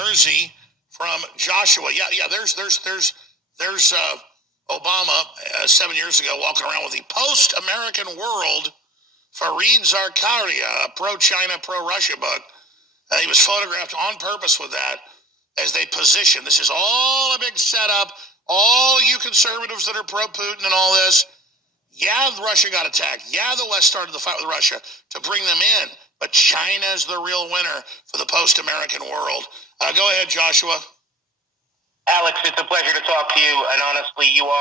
Jersey from Joshua. Yeah. There's Obama 7 years ago walking around with the post-American world Fareed Zakaria, a pro-China, pro-Russia book. He was photographed on purpose with that as they position. This is all a big setup. All you conservatives that are pro-Putin and all this, yeah, Russia got attacked. Yeah, the West started the fight with Russia to bring them in. But China's the real winner for the post-American world. Go ahead, Joshua. Alex, it's a pleasure to talk to you. And honestly, you're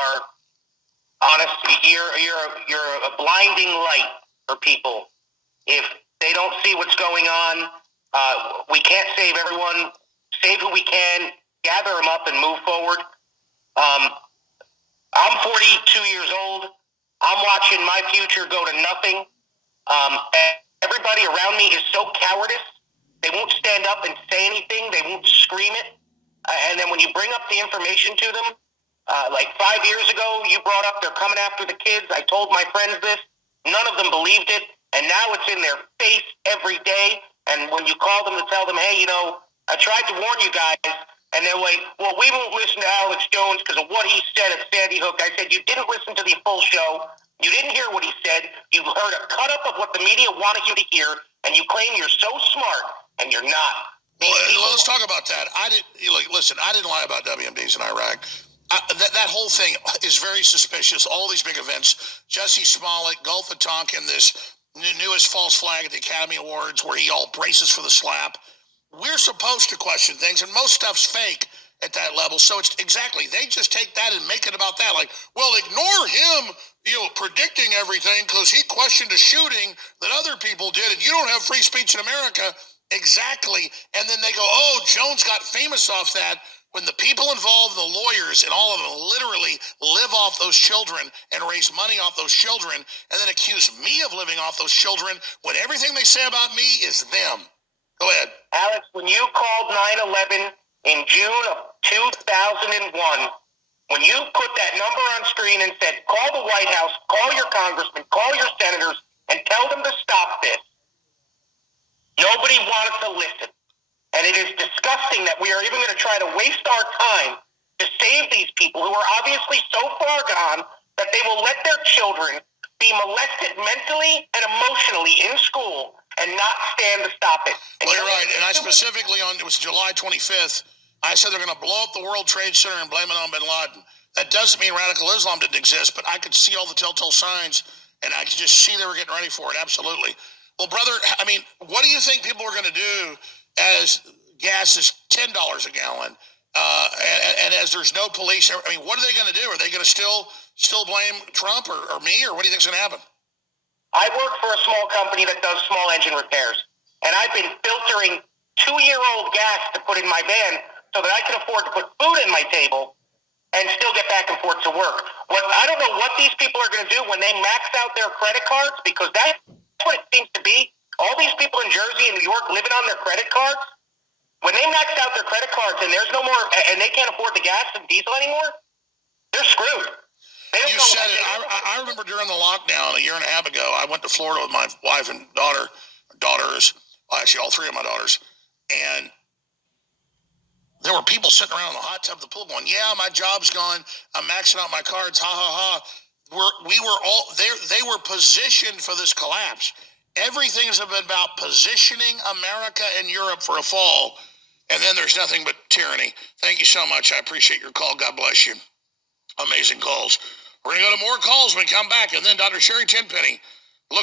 a blinding light for people. If they don't see what's going on, we can't save everyone. Save who we can, gather them up, and move forward. I'm 42 years old. I'm watching my future go to nothing. Everybody around me is so cowardice. They won't stand up and say anything. They won't scream it. And then when you bring up the information to them, like 5 years ago, you brought up they're coming after the kids. I told my friends this. None of them believed it. And now it's in their face every day. And when you call them to tell them, hey, I tried to warn you guys. And they're like, well, we won't listen to Alex Jones because of what he said at Sandy Hook. I said, you didn't listen to the full show. You didn't hear what he said. You heard a cut-up of what the media wanted you to hear, and you claim you're so smart, and you're not. Well, let's talk about that. I didn't lie about WMDs in Iraq. That whole thing is very suspicious. All these big events, Jussie Smollett, Gulf of Tonkin, this newest false flag at the Academy Awards where he all braces for the slap. We're supposed to question things, and most stuff's fake at that level. So it's exactly, they just take that and make it about that. Like, well, ignore him, predicting everything because he questioned a shooting that other people did, and you don't have free speech in America. Exactly. And then they go, oh, Jones got famous off that, when the people involved, the lawyers and all of them literally live off those children and raise money off those children, and then accuse me of living off those children when everything they say about me is them. Go ahead. Alex, when you called 9/11 in June of 2001, when you put that number on screen and said, call the White House, call your congressmen, call your senators, and tell them to stop this, nobody wanted to listen. And it is disgusting that we are even going to try to waste our time to save these people who are obviously so far gone that they will let their children be molested mentally and emotionally in school and not stand to stop it. And well, you're right. And I specifically, it was July 25th, I said they're going to blow up the World Trade Center and blame it on bin Laden. That doesn't mean radical Islam didn't exist, but I could see all the telltale signs, and I could just see they were getting ready for it. Absolutely. Well, brother, what do you think people are going to do as gas is $10 a gallon, and as there's no police? What are they going to do? Are they going to still blame Trump or me, or what do you think is going to happen? I work for a small company that does small engine repairs, and I've been filtering 2-year-old gas to put in my van so that I can afford to put food in my table and still get back and forth to work. I don't know what these people are going to do when they max out their credit cards, because that's what it seems to be. All these people in Jersey and New York living on their credit cards, when they max out their credit cards and there's no more, and they can't afford the gas and diesel anymore, they're screwed. You said it. I remember during the lockdown a year and a half ago, I went to Florida with my wife and daughters, well, actually all three of my daughters, and there were people sitting around in the hot tub of the pool going, yeah, my job's gone, I'm maxing out my cards, ha, ha, ha. We were all there. They were positioned for this collapse. Everything's been about positioning America and Europe for a fall, and then there's nothing but tyranny. Thank you so much. I appreciate your call. God bless you. Amazing calls. We're going to go to more calls when we come back, and then Dr. Sherry Tenpenny